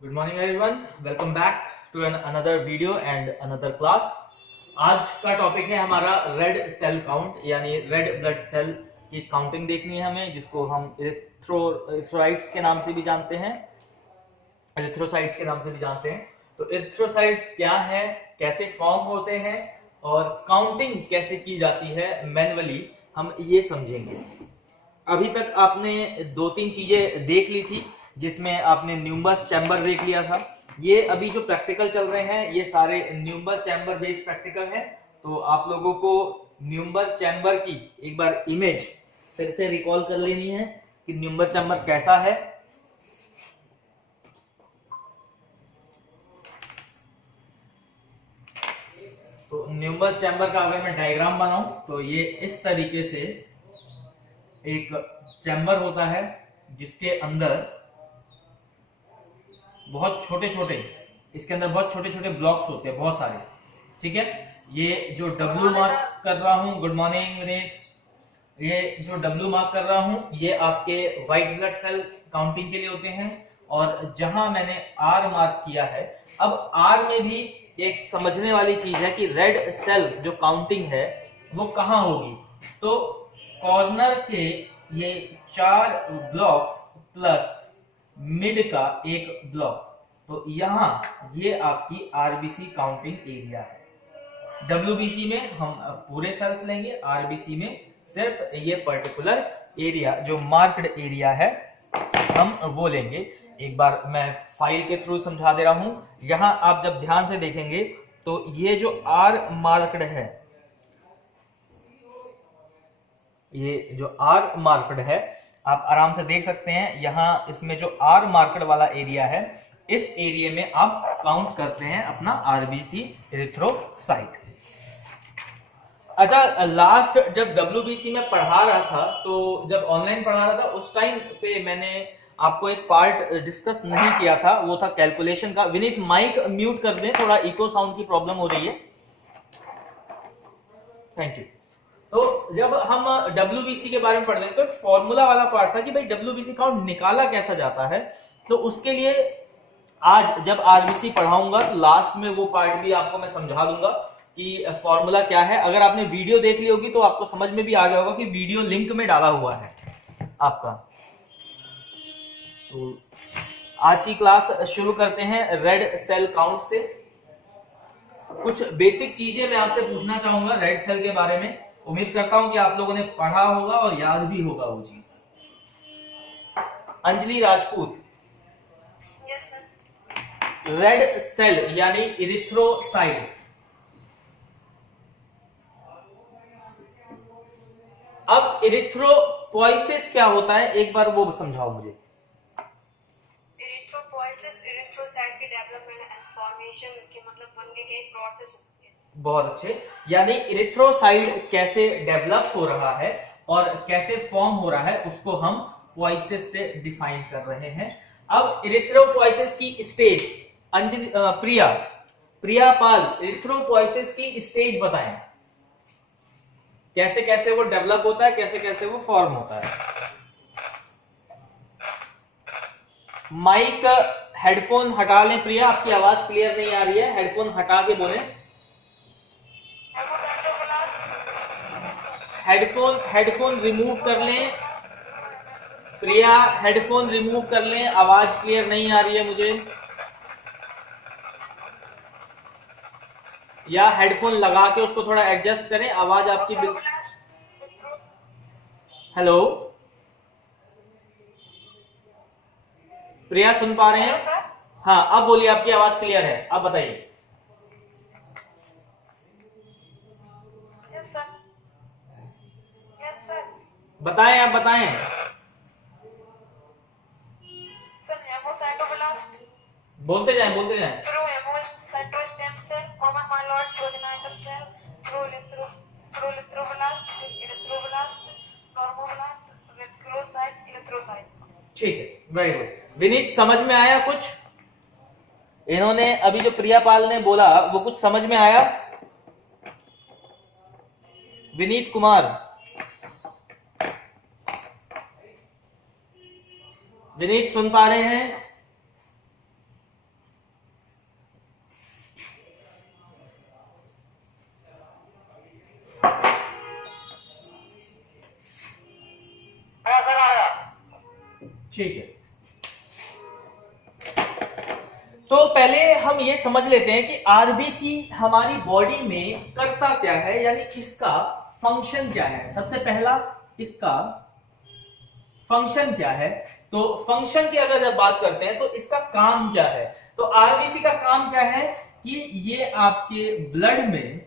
Good morning everyone, welcome back to another video and another class. आज का topic है हमारा रेड सेल काउंट, यानी रेड ब्लड सेल की काउंटिंग देखनी है हमें, जिसको हम इरिथ्रोसाइट्स के नाम से भी जानते हैं, इरिथ्रोसाइट्स के नाम से भी जानते हैं। तो इरिथ्रोसाइट्स क्या है, कैसे फॉर्म होते हैं और काउंटिंग कैसे की जाती है मैन्युअली, हम ये समझेंगे। अभी तक आपने दो तीन चीजें देख ली थी, जिसमें आपने न्यूमर्स चैम्बर देख लिया था। ये अभी जो प्रैक्टिकल चल रहे हैं ये सारे न्यूमर चैम्बर बेस्ड प्रैक्टिकल हैं। तो आप लोगों को न्यूमर चैम्बर की एक बार इमेज फिर से रिकॉल कर लेनी है कि न्यूमर चैम्बर कैसा है। तो न्यूमर चैम्बर का अगर मैं डायग्राम बनाऊं तो ये इस तरीके से एक चैम्बर होता है, जिसके अंदर बहुत छोटे छोटे बहुत छोटे छोटे ब्लॉक्स होते हैं, बहुत सारे। ठीक है, ये जो डब्ल्यू मार्क कर रहा हूं, गुड मॉर्निंग विनीत, ये जो डब्ल्यू मार्क कर रहा हूं ये आपके व्हाइट ब्लड सेल काउंटिंग के लिए होते हैं। और जहां मैंने आर मार्क किया है, अब आर में भी एक समझने वाली चीज है कि रेड सेल जो काउंटिंग है वो कहां होगी। तो कॉर्नर के ये 4 ब्लॉक्स प्लस मिड का एक ब्लॉक, तो यहां ये आपकी आरबीसी काउंटिंग एरिया है। डब्ल्यूबीसी में हम पूरे सेल्स लेंगे, आरबीसी में सिर्फ ये पर्टिकुलर एरिया जो मार्क्ड एरिया है हम वो लेंगे। एक बार मैं फाइल के थ्रू समझा दे रहा हूं। यहां आप जब ध्यान से देखेंगे तो ये जो आर मार्क्ड है, ये जो आर मार्क्ड है आप आराम से देख सकते हैं। यहां इसमें जो आर मार्क्ड वाला एरिया है, इस एरिया में आप काउंट करते हैं अपना आरबीसी इरिथ्रोसाइट। अच्छा, लास्ट जब डब्ल्यूबीसी में पढ़ा रहा था, तो जब ऑनलाइन पढ़ा रहा था उस टाइम पे मैंने आपको एक पार्ट डिस्कस नहीं किया था, वो था कैलकुलेशन का। विनीत माइक म्यूट कर दें, थोड़ा इको साउंड की प्रॉब्लम हो रही है। Thank you. तो जब हम डब्ल्यूबीसी के बारे में पढ़ रहे थे तो एक फॉर्मूला वाला पार्ट था कि भाई डब्ल्यूबीसी काउंट निकाला कैसा जाता है। तो उसके लिए आज जब आरबीसी पढ़ाऊंगा तो लास्ट में वो पार्ट भी आपको मैं समझा दूंगा कि फॉर्मूला क्या है। अगर आपने वीडियो देख ली होगी तो आपको समझ में भी आ गया होगा कि वीडियो लिंक में डाला हुआ है आपका। तो आज की क्लास शुरू करते हैं रेड सेल काउंट से। कुछ बेसिक चीजें मैं आपसे पूछना चाहूंगा रेड सेल के बारे में। उम्मीद करता हूं कि आप लोगों ने पढ़ा होगा और याद भी होगा वो चीज। Anjali Rajput, yes sir. Red cell यानी इरिथ्रोसाइट, अब इरिथ्रोपोइसिस क्या होता है एक बार वो समझाओ मुझे। इरिथ्रोपोइसिस इरिथ्रोसाइट के डेवलपमेंट एंड फॉर्मेशन के मतलब बनने के एक प्रोसेस होती है। बहुत अच्छे, यानी इरिथ्रोसाइट कैसे डेवलप हो रहा है और कैसे फॉर्म हो रहा है उसको हम पोइसिस से डिफाइन कर रहे हैं। अब इरिथ्रोपोइसिस की स्टेज, अंजलि प्रिया पाल, इरिथ्रोपोइसिस की स्टेज बताएं, कैसे कैसे वो डेवलप होता है, कैसे कैसे वो फॉर्म होता है। माइक हेडफोन हटा लें प्रिया, आपकी आवाज क्लियर नहीं आ रही है, हेडफोन हटा के बोलें। हेडफोन रिमूव कर लें प्रिया, हेडफोन रिमूव कर लें, आवाज क्लियर नहीं आ रही है मुझे। या हेडफोन लगा के उसको थोड़ा एडजस्ट करें, आवाज आपकी हेलो प्रिया, सुन पा रहे हैं? हाँ, अब बोलिए, आपकी आवाज क्लियर है, अब बताइए। बताएं, आप बताएं। बोलते जाएं, बोलते जाएं। ठीक है, वेरी गुड। विनीत, समझ में आया कुछ? इन्होंने अभी जो प्रिया पाल ने बोला वो कुछ समझ में आया? विनीत कुमार, विनीत सुन पा रहे हैं? ठीक है, तो पहले हम ये समझ लेते हैं कि आरबीसी हमारी बॉडी में करता क्या है, यानी इसका फंक्शन क्या है। सबसे पहला इसका फंक्शन क्या है, तो फंक्शन की अगर जब बात करते हैं तो इसका काम क्या है। तो आरबीसी का काम क्या है कि ये आपके ब्लड में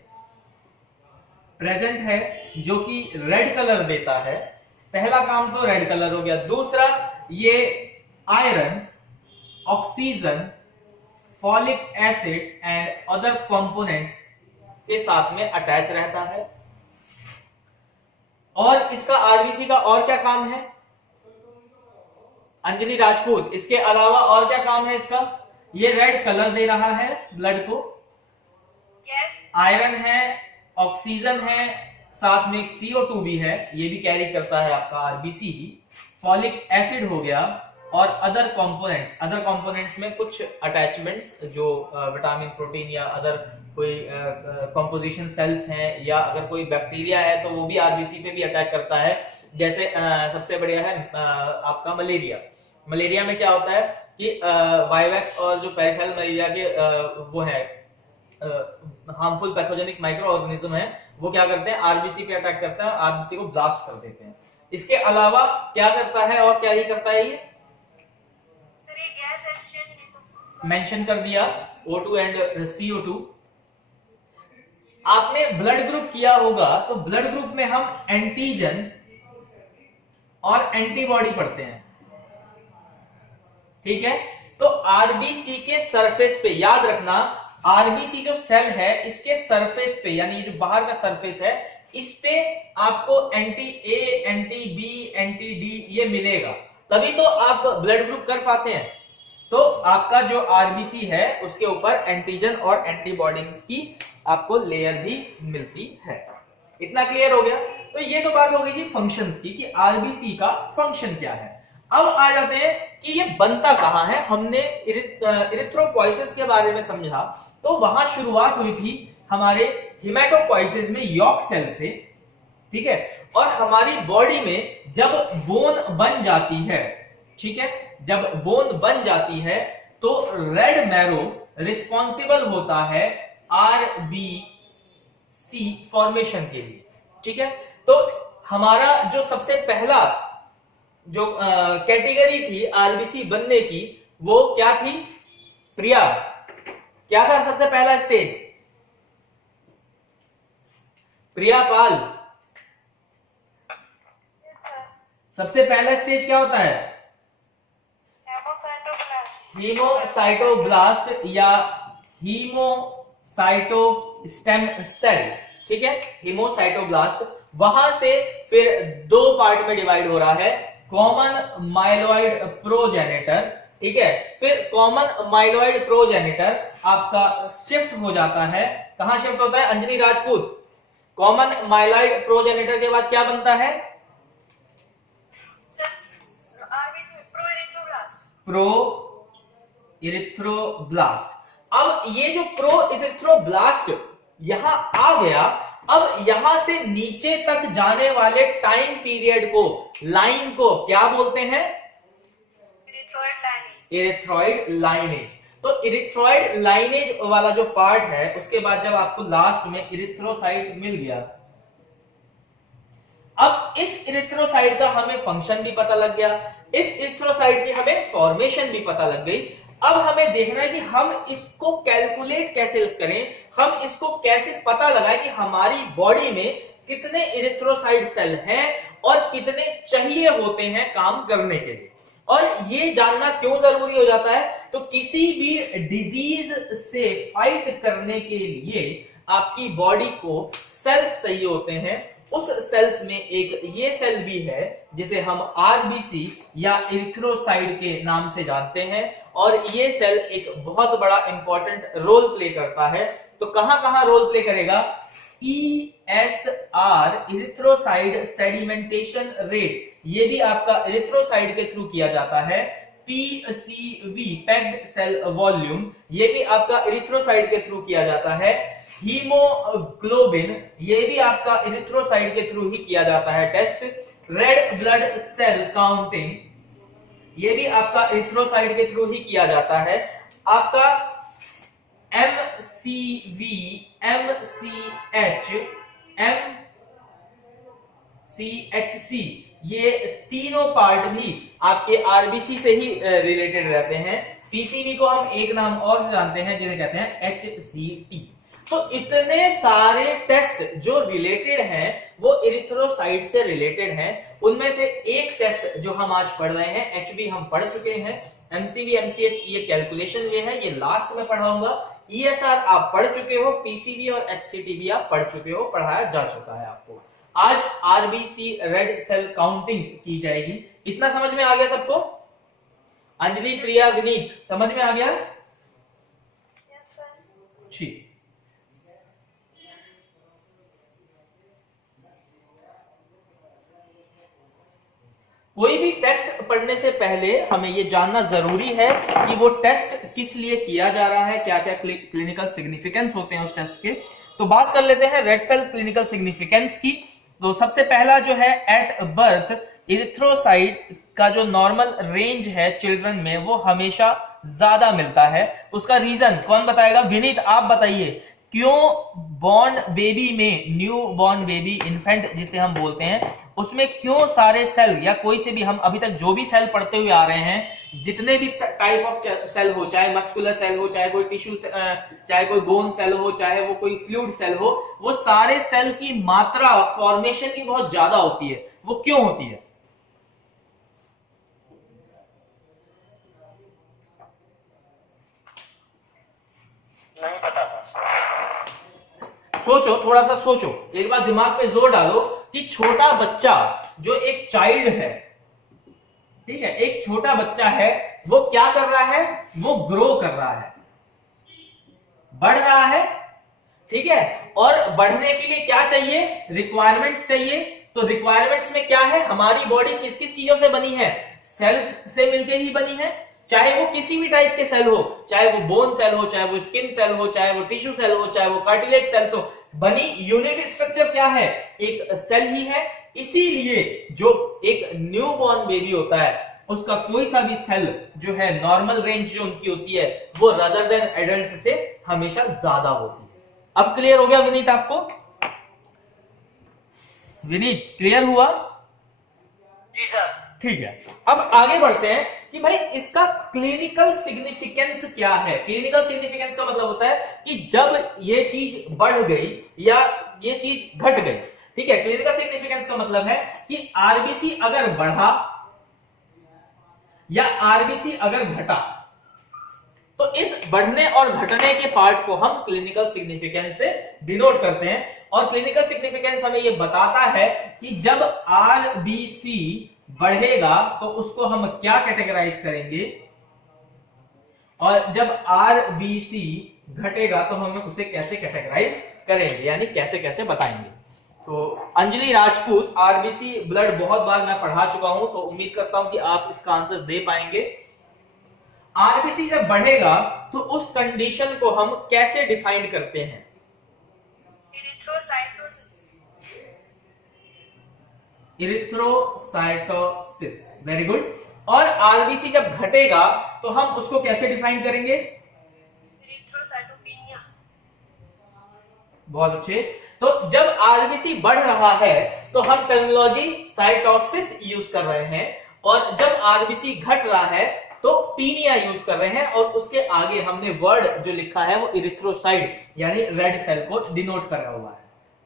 प्रेजेंट है, जो कि रेड कलर देता है। पहला काम तो रेड कलर हो गया। दूसरा, ये iron, oxygen, folic acid and other components के साथ में अटैच रहता है। और इसका आरबीसी का और क्या काम है अंजलि राजपूत, इसके अलावा और क्या काम है इसका? ये रेड कलर दे रहा है ब्लड को, आयरन है, ऑक्सीजन है, साथ में एक CO2 भी है, ये भी कैरी करता है आपका आरबीसी ही। फॉलिक एसिड हो गया और अदर कंपोनेंट्स में कुछ अटैचमेंट्स जो विटामिन, प्रोटीन या अदर कोई कंपोजिशन सेल्स हैं, या अगर कोई बैक्टीरिया है तो वो भी आरबीसी पे भी अटैक करता है। जैसे सबसे बढ़िया है आपका मलेरिया में क्या होता है कि वाइवैक्स और जो पेरिफेरल मलेरिया के वो है हार्मफुल पैथोजेनिक माइक्रो ऑर्गेनिज्म है, वो क्या करते हैं आरबीसी पे अटैक करते हैं, आरबीसी को ब्लास्ट कर देते हैं। इसके अलावा क्या करता है और क्या ही करता है ये सर, ये गैस मेंशन कर दिया, O2 एंड CO2। आपने ब्लड ग्रुप किया होगा, तो ब्लड ग्रुप में हम एंटीजन और एंटीबॉडी पढ़ते हैं, ठीक है। तो आरबीसी के सरफेस पे याद रखना, आरबीसी जो सेल है इसके सरफेस पे, यानी ये जो बाहर का सरफेस है, इस पे आपको anti A, anti B, anti D ये मिलेगा, तभी तो आप ब्लड ग्रुप कर पाते हैं। तो आपका जो आरबीसी है उसके ऊपर एंटीजन और एंटीबॉडीज की आपको लेयर भी मिलती है। इतना क्लियर हो गया? तो ये तो बात हो गई जी फंक्शंस की, कि आरबीसी का फंक्शन क्या है। अब आ जाते हैं कि ये बनता कहां है। हमने इरिथ्रोपोइसिस के बारे में समझा, तो वहां शुरुआत हुई थी हमारे हिमेटोपोइसिस में यॉर्क सेल से, ठीक है। और हमारी बॉडी में जब बोन बन जाती है, ठीक है, जब बोन बन जाती है तो रेड मैरो रिस्पॉन्सिबल होता है आरबीसी फॉर्मेशन के लिए, ठीक है। तो हमारा जो सबसे पहला जो कैटेगरी थी आरबीसी बनने की, वो क्या थी प्रिया? क्या था सबसे पहला स्टेज? प्रिया पाल, सबसे पहला स्टेज क्या होता है? हीमोसाइटोब्लास्ट या हीमोसाइटोस्टेम सेल, ठीक है, हीमोसाइटोब्लास्ट। वहां से फिर दो पार्ट में डिवाइड हो रहा है, कॉमन माइलॉइड प्रोजेनिटर, ठीक है। फिर कॉमन माइलॉइड प्रोजेनिटर आपका शिफ्ट हो जाता है, कहां शिफ्ट होता है Anjali Rajput? Common myeloid progenitor के बाद क्या बनता है? Pro erythroblast. अब ये जो प्रो इरिथ्रोब्लास्ट यहां आ गया, अब यहां से नीचे तक जाने वाले टाइम पीरियड को, लाइन को क्या बोलते हैं? इरिथ्रॉइड लाइनेज। तो इरिथ्रॉइड लाइनेज वाला जो पार्ट है, उसके बाद जब आपको लास्ट में इरिथ्रोसाइट मिल गया, अब इस इरिथ्रोसाइट का हमें फंक्शन भी पता लग गया, इस इरिथ्रोसाइट की हमें फॉर्मेशन भी पता लग गई। अब हमें देखना है कि हम इसको कैलकुलेट कैसे करें, हम इसको कैसे पता लगाएं कि हमारी बॉडी में कितने इरिथ्रोसाइट सेल हैं और कितने चाहिए होते हैं काम करने के लिए। और ये जानना क्यों जरूरी हो जाता है? तो किसी भी डिजीज से फाइट करने के लिए आपकी बॉडी को सेल्स चाहिए होते हैं। उस सेल्स में एक ये सेल भी है जिसे हम आरबीसी या इरिथ्रोसाइट के नाम से जानते हैं, और ये सेल एक बहुत बड़ा इंपॉर्टेंट रोल प्ले करता है। तो कहां रोल प्ले करेगा? ESR इरिथ्रोसाइट सेडिमेंटेशन रेट, ये भी आपका इरिथ्रोसाइट के थ्रू किया जाता है। PCV पैक्ड सेल वॉल्यूम, ये भी आपका इरिथ्रोसाइट के थ्रू किया जाता है। हीमोग्लोबिन, ये भी आपका इरिथ्रोसाइट के थ्रू ही किया जाता है test. Red blood cell counting, ये भी आपका इरिथ्रोसाइट के थ्रू ही किया जाता है। आपका MCV, MCH, MCHC, ये तीनों पार्ट भी आपके आरबीसी से ही रिलेटेड रहते हैं। पीसीबी को हम एक नाम और से जानते हैं जिसे कहते हैं HCT। तो इतने सारे टेस्ट जो रिलेटेड हैं वो इरिथ्रोसाइट से रिलेटेड हैं। उनमें से एक टेस्ट जो हम आज पढ़ रहे हैं, HB हम पढ़ चुके हैं, MCV, MCH ये कैलकुलेशन ये है, ये लास्ट में पढ़ाऊंगा। ESR आप पढ़ चुके हो, PCB और HCT भी आप पढ़ चुके हो, पढ़ाया जा चुका है आपको। आज आरबीसी रेड सेल काउंटिंग की जाएगी। इतना समझ में आ गया सबको? अंजलि, प्रिया, विनीत, समझ में आ गया? ठीक। कोई भी टेस्ट पढ़ने से पहले हमें यह जानना जरूरी है कि वो टेस्ट किस लिए किया जा रहा है, क्या क्या क्लिनिकल सिग्निफिकेंस होते हैं उस टेस्ट के। तो बात कर लेते हैं रेड सेल क्लिनिकल सिग्निफिकेंस की। तो सबसे पहला जो है, एट बर्थ इरिथ्रोसाइट का जो नॉर्मल रेंज है चिल्ड्रन में वो हमेशा ज्यादा मिलता है। उसका रीजन कौन बताएगा? विनीत आप बताइए, क्यों बॉर्न बेबी में, न्यू बॉर्न बेबी, इन्फेंट जिसे हम बोलते हैं, उसमें क्यों सारे सेल या कोई से भी हम अभी तक जो भी सेल पढ़ते हुए आ रहे हैं, जितने भी टाइप ऑफ सेल हो, चाहे मस्कुलर सेल हो, चाहे कोई टिश्यू, चाहे कोई बोन सेल हो, चाहे वो कोई फ्लूइड सेल हो, वो सारे सेल की मात्रा फॉर्मेशन की बहुत ज्यादा होती है। वो क्यों होती है? नहीं पता सर। सोचो, थोड़ा सा सोचो, एक बार दिमाग पे जोर डालो कि छोटा बच्चा जो एक चाइल्ड है, ठीक है, एक छोटा बच्चा है, वो क्या कर रहा है? वो ग्रो कर रहा है, बढ़ रहा है, ठीक है। और बढ़ने के लिए क्या चाहिए? रिक्वायरमेंट्स चाहिए। तो रिक्वायरमेंट्स में क्या है? हमारी बॉडी किस किस चीजों से बनी है? सेल्स से मिलके ही बनी है, चाहे वो किसी भी टाइप के सेल हो, चाहे वो बोन सेल हो, चाहे वो स्किन सेल हो, चाहे वो टिश्यू सेल हो, चाहे वो कार्टिलेज सेल्स हो। बनी यूनिट स्ट्रक्चर क्या है? एक सेल ही है। इसीलिए जो एक न्यू बॉर्न बेबी होता है उसका कोई सा भी सेल जो है, नॉर्मल रेंज जो उनकी होती है वो रदर देन एडल्ट से हमेशा ज्यादा होती है। अब क्लियर हो गया विनीत आपको? विनीत क्लियर हुआ? जी सर। ठीक है, अब आगे बढ़ते हैं कि भाई इसका क्लिनिकल सिग्निफिकेंस क्या है। क्लिनिकल सिग्निफिकेंस का मतलब होता है कि जब ये चीज बढ़ गई या ये चीज घट गई, ठीक है। क्लिनिकल सिग्निफिकेंस का मतलब है कि आरबीसी अगर बढ़ा या आरबीसी अगर घटा, तो इस बढ़ने और घटने के पार्ट को हम क्लिनिकल सिग्निफिकेंस से डिनोट करते हैं। और क्लिनिकल सिग्निफिकेंस हमें यह बताता है कि जब आरबीसी बढ़ेगा तो उसको हम क्या कैटेगराइज करेंगे, और जब आरबीसी घटेगा तो हम उसे कैसे कैटेगराइज करेंगे, यानी कैसे कैसे बताएंगे। तो अंजलि राजपूत, आरबीसी ब्लड बहुत बार मैं पढ़ा चुका हूं, तो उम्मीद करता हूं कि आप इसका आंसर दे पाएंगे। आरबीसी जब बढ़ेगा तो उस कंडीशन को हम कैसे डिफाइन करते हैं? इरिथ्रोसाइटोसिस। इरिथ्रोसाइटोसिस, वेरी गुड। और आरबीसी जब घटेगा तो हम उसको कैसे डिफाइन करेंगे? इरिथ्रोसाइटोपेनिया। बहुत अच्छे। तो जब आरबीसी बढ़ रहा है तो हम टर्मिनोलॉजी साइटोसिस यूज कर रहे हैं, और जब आरबीसी घट रहा है तो पीनिया यूज कर रहे हैं, और उसके आगे हमने वर्ड जो लिखा है वो इरिथ्रोसाइट यानी रेड सेल को डिनोट कर रहा हुआ है।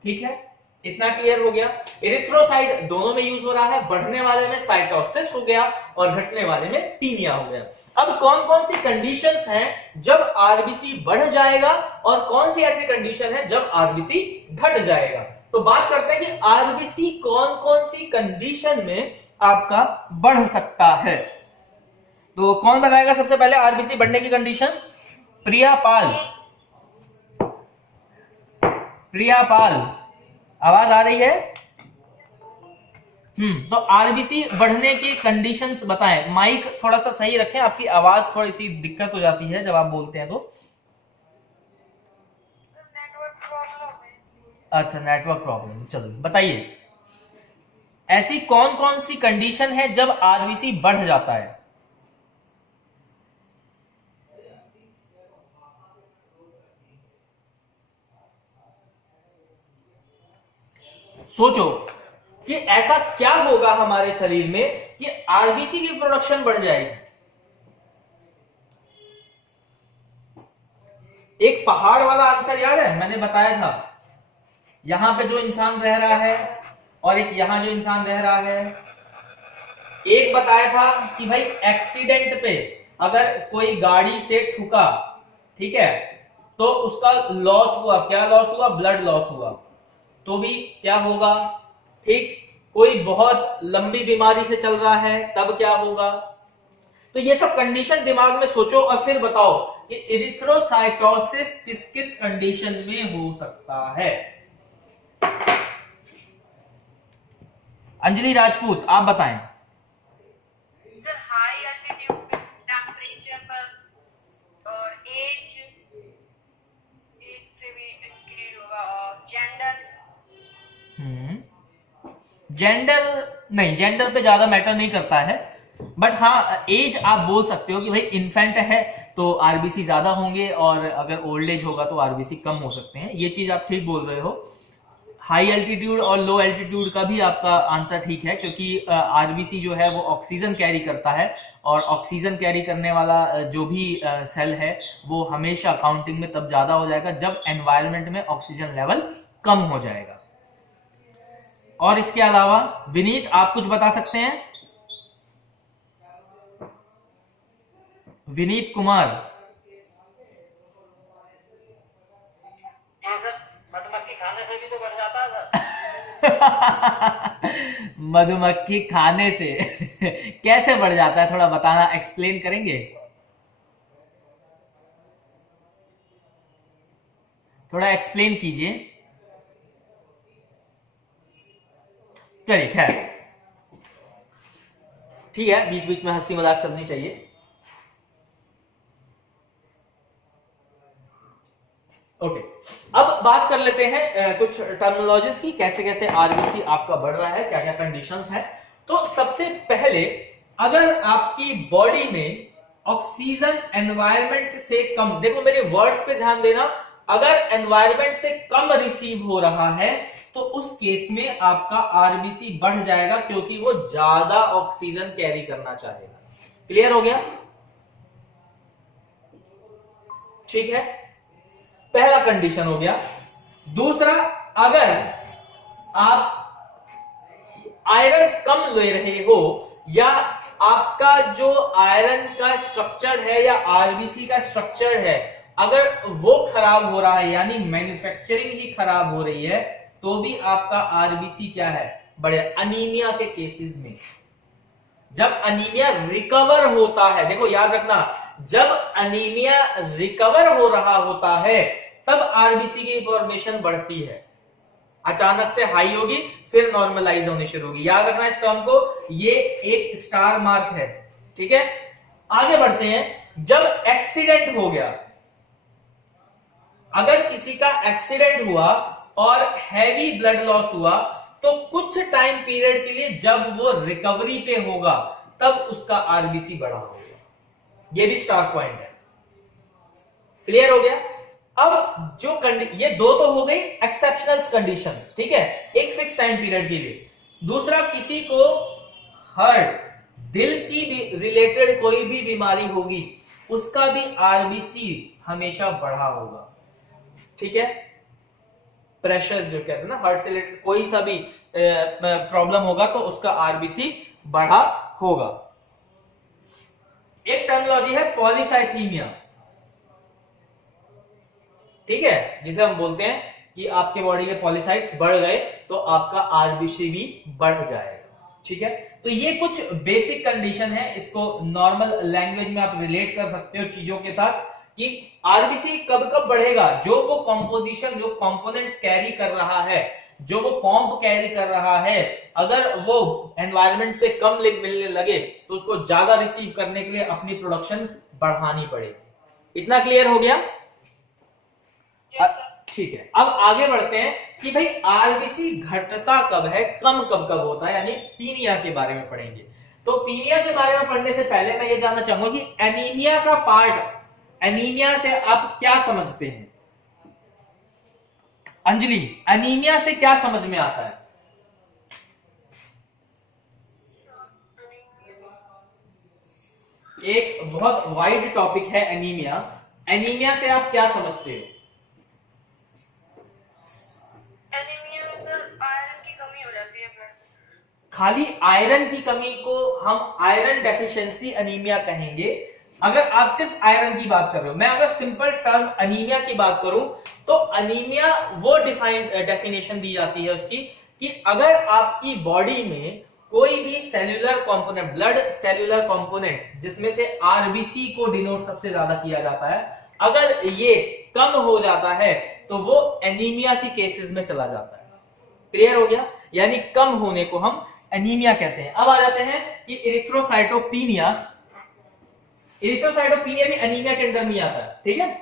ठीक है, इतना क्लियर हो गया। इरिथ्रोसाइट दोनों में यूज हो रहा है, बढ़ने वाले में साइटोसिस हो गया और घटने वाले में पीनिया हो गया। अब कौन कौन सी कंडीशंस हैं जब आरबीसी बढ़ जाएगा, और कौन सी ऐसी कंडीशन है जब आरबीसी घट जाएगा। तो बात करते हैं कि आरबीसी कौन कौन सी कंडीशन में आपका बढ़ सकता है। तो कौन बताएगा सबसे पहले आरबीसी बढ़ने की कंडीशन? प्रिया पाल, प्रिया पाल, आवाज आ रही है? तो आरबीसी बढ़ने की कंडीशंस बताएं। माइक थोड़ा सा सही रखें, आपकी आवाज थोड़ी सी दिक्कत हो जाती है जब आप बोलते हैं तो। नेटवर्क प्रॉब्लम है। अच्छा, नेटवर्क प्रॉब्लम, चलो बताइए ऐसी कौन कौन सी कंडीशन है जब आरबीसी बढ़ जाता है। सोचो कि ऐसा क्या होगा हमारे शरीर में कि आरबीसी की प्रोडक्शन बढ़ जाएगी। एक पहाड़ वाला आंसर याद है, मैंने बताया था, यहां पे जो इंसान रह रहा है और एक यहां जो इंसान रह रहा है। एक बताया था कि भाई एक्सीडेंट पे अगर कोई गाड़ी से ठुका, ठीक है, तो उसका लॉस हुआ, क्या लॉस हुआ, ब्लड लॉस हुआ, तो भी क्या होगा, ठीक। कोई बहुत लंबी बीमारी से चल रहा है तब क्या होगा। तो ये सब कंडीशन दिमाग में सोचो और फिर बताओ कि इरिथ्रोसाइटोसिस किस किस कंडीशन में हो सकता है। अंजलि राजपूत आप बताएं। सर हाई एल्टीट्यूड टेम्परेचर पर और एज से भी इंक्रीज होगा और जेंडर नहीं, जेंडर पे ज्यादा मैटर नहीं करता है, बट हाँ एज आप बोल सकते हो कि भाई इन्फेंट है तो आरबीसी ज्यादा होंगे और अगर ओल्ड एज होगा तो आरबीसी कम हो सकते हैं। ये चीज आप ठीक बोल रहे हो। हाई एल्टीट्यूड और लो एल्टीट्यूड का भी आपका आंसर ठीक है, क्योंकि आरबीसी जो है वो ऑक्सीजन कैरी करता है और ऑक्सीजन कैरी करने वाला जो भी सेल है वो हमेशा काउंटिंग में तब ज्यादा हो जाएगा जब एनवायरनमेंट में ऑक्सीजन लेवल कम हो जाएगा। और इसके अलावा विनीत आप कुछ बता सकते हैं? विनीत कुमार। ये सर मधुमक्खी खाने से भी तो बढ़ जाता है सर। मधुमक्खी खाने से कैसे बढ़ जाता है, थोड़ा बताना, एक्सप्लेन करेंगे? थोड़ा एक्सप्लेन कीजिए। चलिए खैर ठीक है, बीच बीच में हंसी मजाक चलनी चाहिए। ओके, अब बात कर लेते हैं कुछ टर्मिनोलॉजीज की, कैसे कैसे आरबीसी आपका बढ़ रहा है, क्या क्या कंडीशंस है। तो सबसे पहले अगर आपकी बॉडी में ऑक्सीजन एनवायरनमेंट से कम, देखो मेरे वर्ड्स पे ध्यान देना, अगर एनवायरनमेंट से कम रिसीव हो रहा है तो उस केस में आपका आरबीसी बढ़ जाएगा, क्योंकि वो ज्यादा ऑक्सीजन कैरी करना चाहेगा। क्लियर हो गया? ठीक है, पहला कंडीशन हो गया। दूसरा, अगर आप आयरन कम ले रहे हो या आपका जो आयरन का स्ट्रक्चर है या आरबीसी का स्ट्रक्चर है अगर वो खराब हो रहा है, यानी मैन्युफैक्चरिंग ही खराब हो रही है, तो भी आपका आरबीसी क्या है, बढ़े। अनीमिया के केसेस में जब अनीमिया रिकवर होता है, देखो याद रखना, जब अनीमिया रिकवर हो रहा होता है तब आरबीसी की फॉर्मेशन बढ़ती है। अचानक से हाई होगी फिर नॉर्मलाइज होनी शुरू होगी। याद रखना इस टर्म को, ये एक स्टार मार्क है। ठीक है, आगे बढ़ते हैं। जब एक्सीडेंट हो गया, अगर किसी का एक्सीडेंट हुआ और हैवी ब्लड लॉस हुआ तो कुछ टाइम पीरियड के लिए जब वो रिकवरी पे होगा तब उसका आरबीसी बढ़ा होगा। ये भी स्टार पॉइंट है। क्लियर हो गया? अब जो ये दो तो हो गई एक्सेप्शनल कंडीशंस, ठीक है, एक फिक्स टाइम पीरियड के लिए। दूसरा, किसी को हार्ट, दिल की भी रिलेटेड कोई भी बीमारी होगी उसका भी आरबीसी हमेशा बढ़ा होगा। ठीक है, प्रेशर जो कहते हैं ना, हार्ट से रिलेटेड कोई सा भी प्रॉब्लम होगा तो उसका आरबीसी बढ़ा होगा। एक टर्मिनोलॉजी है पॉलीसाइथीमिया, ठीक है, जिसे हम बोलते हैं कि आपके बॉडी के पॉलीसाइट्स बढ़ गए तो आपका आरबीसी भी बढ़ जाएगा। ठीक है, तो ये कुछ बेसिक कंडीशन है, इसको नॉर्मल लैंग्वेज में आप रिलेट कर सकते हो चीजों के साथ कि आरबीसी कब कब बढ़ेगा। जो वो कंपोजिशन, जो कंपोनेंट्स कैरी कर रहा है, जो वो कॉम्प कैरी कर रहा है, अगर वो एनवायरनमेंट से कम मिलने लगे तो उसको ज्यादा रिसीव करने के लिए अपनी प्रोडक्शन बढ़ानी पड़ेगी। इतना क्लियर हो गया? ठीक है, अब आगे बढ़ते हैं कि भाई आरबीसी घटता कब है, कम कब कब होता है, यानी पीनिया के बारे में पढ़ेंगे। तो पीनिया के बारे में पढ़ने से पहले मैं ये जानना चाहूंगा कि एनीमिया का पार्ट, एनीमिया से आप क्या समझते हैं? अंजलि, एनीमिया से क्या समझ में आता है? एक बहुत वाइड टॉपिक है एनीमिया। एनीमिया से आप क्या समझते हो? एनीमिया में सर आयरन की कमी हो जाती है ब्लड में। खाली आयरन की कमी को हम आयरन डेफिशिएंसी एनीमिया कहेंगे। अगर आप सिर्फ आयरन की बात कर रहे हो, मैं अगर सिंपल टर्म एनीमिया की बात करूं तो एनीमिया वो डेफिनेशन दी जाती है उसकी कि अगर आपकी बॉडी में कोई भी cellular component, blood cellular component जिसमें से आरबीसी को डिनोट सबसे ज्यादा किया जाता है, अगर ये कम हो जाता है तो वो एनीमिया की केसेस में चला जाता है। क्लियर हो गया? यानी कम होने को हम एनीमिया कहते हैं। अब आ जाते हैं कि इरिथ्रोसाइटोपिनिया। इरिथ्रोसाइटोपिनिया भी एनीमिया के अंदर में आता है, ठीक है।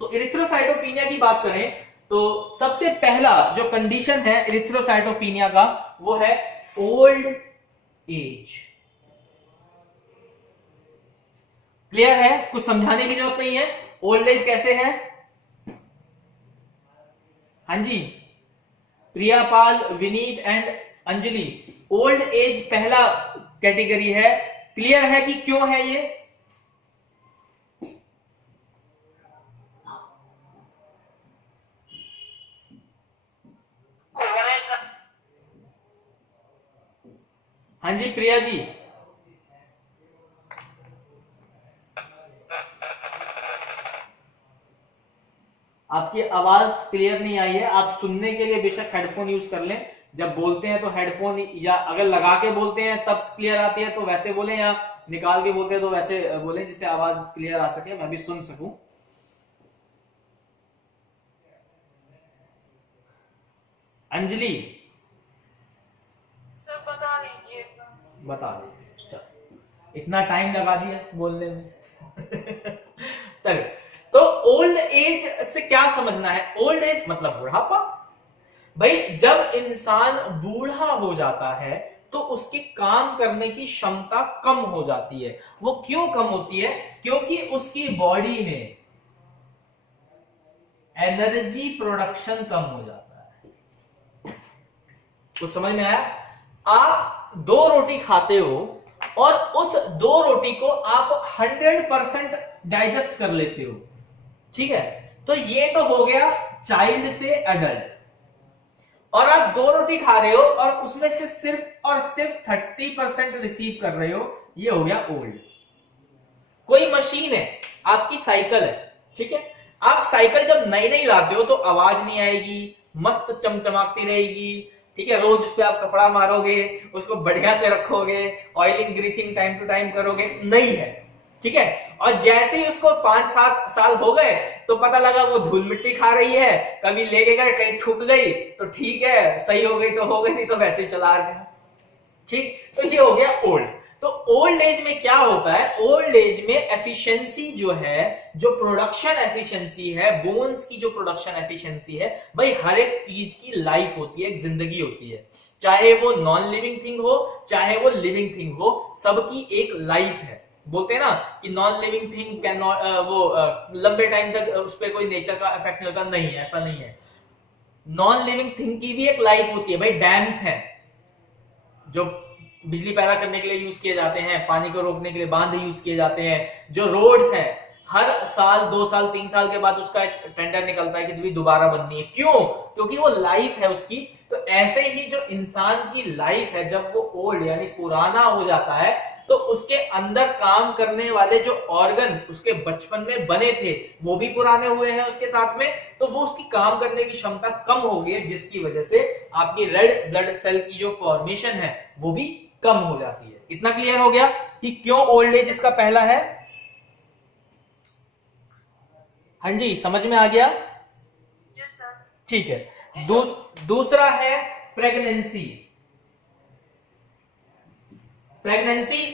तो इरिथ्रोसाइटोपिनिया की बात करें तो सबसे पहला जो कंडीशन है इरिथ्रोसाइटोपिनिया का वो है ओल्ड एज। क्लियर है? कुछ समझाने की जरूरत नहीं है। ओल्ड एज कैसे है? हाँ जी, Priya Pal, Vineet and Anjali, old age पहला कैटेगरी है। क्लियर है कि क्यों है ये? ओवरेज हाँ जी प्रिया जी, आपकी आवाज क्लियर नहीं आई है। आप सुनने के लिए बेशक हेडफोन यूज कर लें। जब बोलते हैं तो हेडफोन, या अगर लगा के बोलते हैं तब क्लियर आती है तो वैसे बोलें, या निकाल के बोलते हैं तो वैसे बोलें, जिससे आवाज क्लियर आ सके, मैं भी सुन सकूं। अंजलि सर बता दीजिए। बता दे। चल, इतना टाइम लगा दिया बोलने में। चल, तो ओल्ड एज से क्या समझना है? ओल्ड एज मतलब बुढ़ापा। भाई जब इंसान बूढ़ा हो जाता है तो उसकी काम करने की क्षमता कम हो जाती है। वो क्यों कम होती है? क्योंकि उसकी बॉडी में एनर्जी प्रोडक्शन कम हो जाता है। तो समझ में आया? आप 2 रोटी खाते हो और उस 2 रोटी को आप 100% डाइजेस्ट कर लेते हो, ठीक है। तो ये तो हो गया चाइल्ड से एडल्ट। और आप 2 रोटी खा रहे हो और उसमें से सिर्फ और सिर्फ 30% रिसीव कर रहे हो, ये हो गया ओल्ड। कोई मशीन है, आपकी साइकिल है, ठीक है। आप साइकिल जब नई नई लाते हो तो आवाज नहीं आएगी, मस्त चमचमाती रहेगी, ठीक है। रोज उस पर आप कपड़ा मारोगे, उसको बढ़िया से रखोगे, oiling greasing time to time करोगे, नहीं है, ठीक है। और जैसे ही उसको 5-7 साल हो गए तो पता लगा वो धूल मिट्टी खा रही है, कभी लेके गए कहीं ठुक गई तो ठीक है, सही हो गई तो हो गई, नहीं तो वैसे ही चला रहे हैं, ठीक। तो ये हो गया ओल्ड। तो ओल्ड एज में क्या होता है? ओल्ड एज में एफिशिएंसी जो है, जो प्रोडक्शन एफिशिएंसी है, बोन्स की जो प्रोडक्शन एफिशिएंसी है, भाई हर एक चीज की लाइफ होती है, एक जिंदगी होती है, चाहे वो नॉन लिविंग थिंग हो चाहे वो लिविंग थिंग हो, सबकी एक लाइफ है। बोलते हैं ना कि non living thing can not, लंबे टाइम तक उस पर कोई नेचर का इफेक्ट नहीं होता, नहीं, ऐसा नहीं है। नॉन लिविंग थिंग की भी एक लाइफ होती है। भाई डैम्स हैं जो बिजली पैदा करने के लिए यूज किए जाते हैं, पानी को रोकने के लिए बांध यूज किए जाते हैं। जो रोड्स हैं, हर साल 2 साल 3 साल के बाद उसका एक टेंडर निकलता है कि दोबारा बननी है। क्यों? क्योंकि वो लाइफ है उसकी। तो ऐसे ही जो इंसान की लाइफ है, जब वो ओल्ड यानी पुराना हो जाता है तो उसके अंदर काम करने वाले जो ऑर्गन उसके बचपन में बने थे वो भी पुराने हुए हैं उसके साथ में, तो वो उसकी काम करने की क्षमता कम हो गई है, जिसकी वजह से आपकी रेड ब्लड सेल की जो फॉर्मेशन है वो भी कम हो जाती है। इतना क्लियर हो गया कि क्यों ओल्ड एज इसका पहला है? हाँ जी, समझ में आ गया? Yes sir. ठीक है। दूसरा है प्रेगनेंसी। प्रेगनेंसी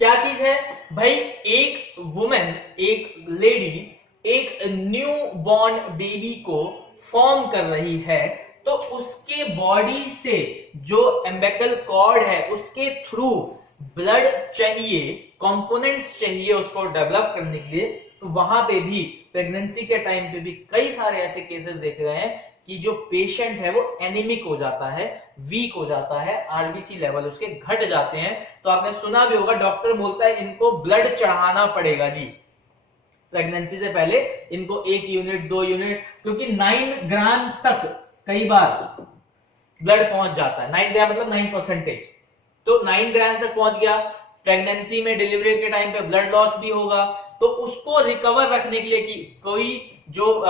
क्या चीज है? भाई एक वुमेन, एक लेडी एक न्यू बॉर्न बेबी को फॉर्म कर रही है, तो उसके बॉडी से जो एम्बिलिकल कॉर्ड है उसके थ्रू ब्लड चाहिए, कंपोनेंट्स चाहिए उसको डेवलप करने के लिए। तो वहां पे भी प्रेगनेंसी के टाइम पे भी कई सारे ऐसे केसेस देख रहे हैं कि जो पेशेंट है वो एनीमिक हो जाता है, वीक हो जाता है, आरबीसी लेवल उसके घट जाते हैं, तो आपने सुना भी होगा डॉक्टर बोलता है इनको ब्लड चढ़ाना पड़ेगा जी प्रेगनेंसी से पहले, इनको 1 यूनिट 2 यूनिट, क्योंकि 9 ग्राम तक कई बार ब्लड पहुंच जाता है। 9 ग्राम मतलब 9%, तो 9 ग्राम तक पहुंच गया। प्रेगनेंसी में डिलीवरी के टाइम पे ब्लड लॉस भी होगा, तो उसको रिकवर रखने के लिए कि कोई जो